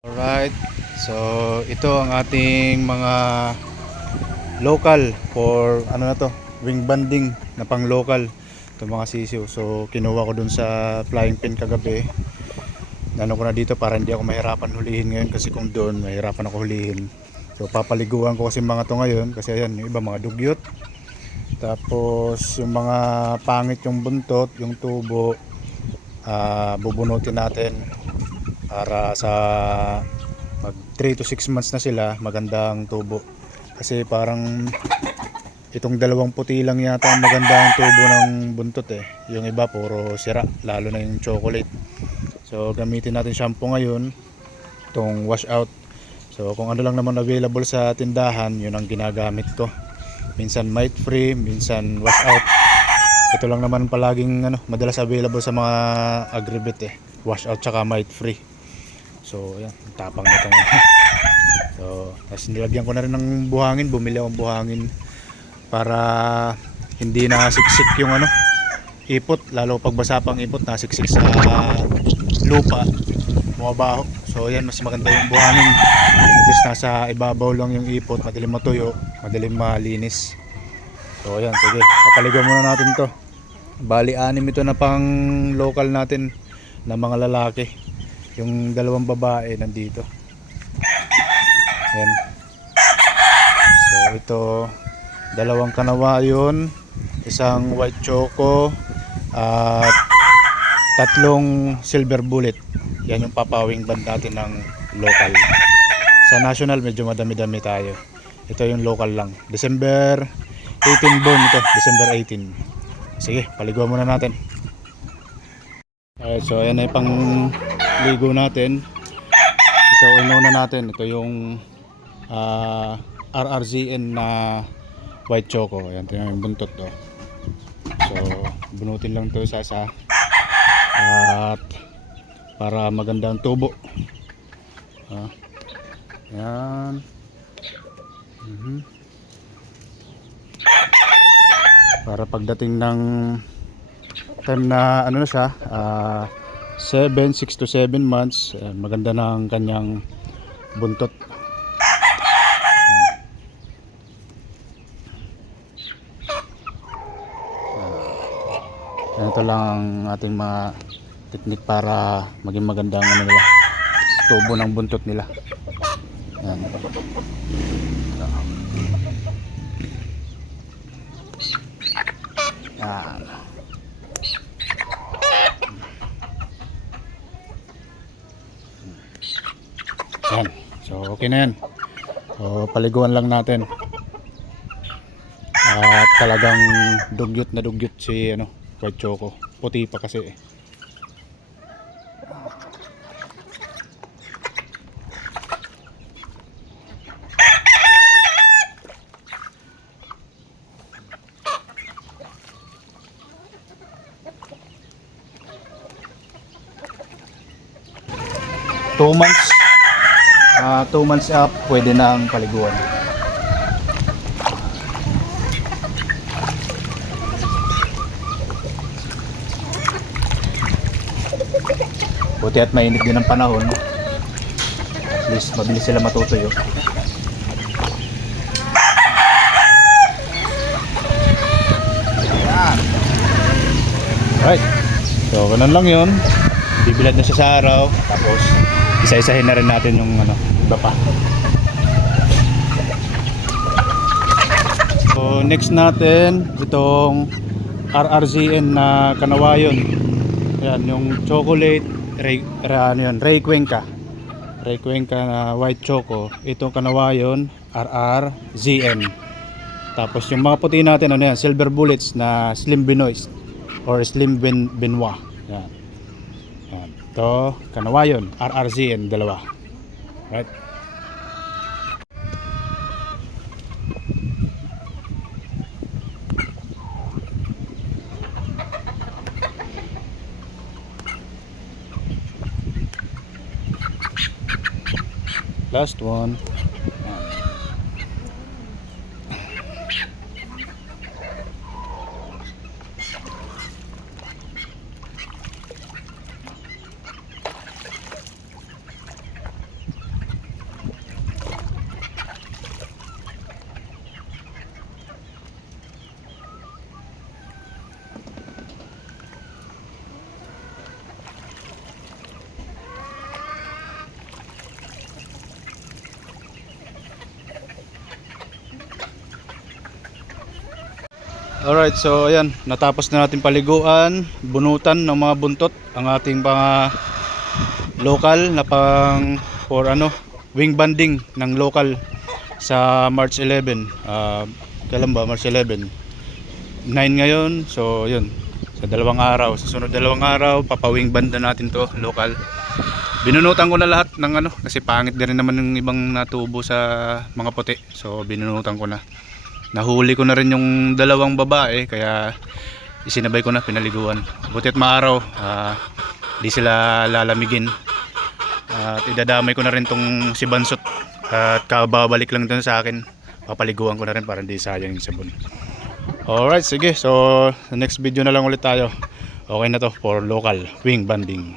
Alright, so ito ang ating mga local for ano na to, wing banding na pang local. Ito mga sisiw. So kinuha ko dun sa flying pin kagabi. Nano ko na dito para hindi ako mahirapan hulihin ngayon, kasi kung doon mahirapan ako hulihin. So papaliguan ko kasi mga to ngayon, kasi ayan, yung iba mga dugyot. Tapos yung mga pangit yung buntot, yung tubo, bubunutin natin para sa mag 3 to 6 months na sila magandang tubo. Kasi parang itong dalawang puti lang yata ang magandang tubo ng buntot eh. Yung iba puro sira, lalo na yung chocolate. So gamitin natin shampoo ngayon, itong wash out. So kung ano lang naman available sa tindahan, yun ang ginagamit ko. Minsan mite free, minsan wash out. Ito lang naman palaging madalas available sa mga agribit eh, wash out tsaka mite free. So ayan, tapang nitong so tapos nilagyan ko na rin ng buhangin. Bumili akong buhangin para hindi na siksik yung ipot, lalo pag basa pang ipot nasiksik sa lupa, bumabaho. So ayan, mas maganda yung buhangin, at least nasa ibabaw lang yung ipot, madaling matuyo, madaling malinis. So ayan, sige, papaligaw muna natin to. Bali 6 ito na pang local natin na mga lalaki. Yung dalawang babae nandito. Ayan. So ito, dalawang kanawayon, isang white choco, at 3 silver bullet. Yan yung papawing band natin ng local. Sa national medyo madami-dami tayo. Ito yung local lang. December 18 born ito, December 18. Sige, paliguan muna natin. Alright, so ayan na yung pang ligo natin. Ito inuna natin. Ito yung RRZN na white choco. Ayan, ito yung buntot to. So bunutin lang to sa at para maganda ang tubo. Ayan. Para pagdating ng time na na siya, 6 to 7 months, maganda na ang kanyang buntot. Ito lang ang ating mga technique para maging magandang nila, tubo ng buntot nila. Yan. Yan. Yan. So okay na yan. So paliguan lang natin. At talagang dugyot na dugyot si white choco. Puti pa kasi eh. 2 months 2 months up, pwede na ang paliguan. Buti at mainit din ang panahon, at least mabilis sila matutuyo. Right, so ganun lang yun. Bibilad na siya sa araw, tapos isa-isahin na rin natin yung iba pa. So next natin itong RRZN na kanawayon. Yan yung chocolate Ray Cuenca na white choco. Itong kanawayon RRZN. Tapos yung mga puti natin yan, silver bullets na Slim Benoist or Slim Benoit. Yan. Ito, kanawayon, RRZN, dalawa. Right? Last one. Alright, so ayan, natapos na natin paliguan, bunutan ng mga buntot ang ating mga local na pang for wing banding ng local sa March 11. Kailan ba? March 11. 9 ngayon, so yun. Sa dalawang araw, sa sunod dalawang araw, papawing band na natin to local. Binunutan ko na lahat ng kasi pangit din rin naman yung ibang natubo sa mga puti. So binunutan ko na. Nahuli ko na rin yung dalawang babae, kaya isinabay ko na, pinaliguan. Buti at maaraw, di sila lalamigin. At idadamay ko na rin tong si Bansot. At kababalik lang dun sa akin, papaliguan ko na rin para hindi sayang yung sabon. Alright, sige. So next video na lang ulit tayo. Okay na to for local wing banding.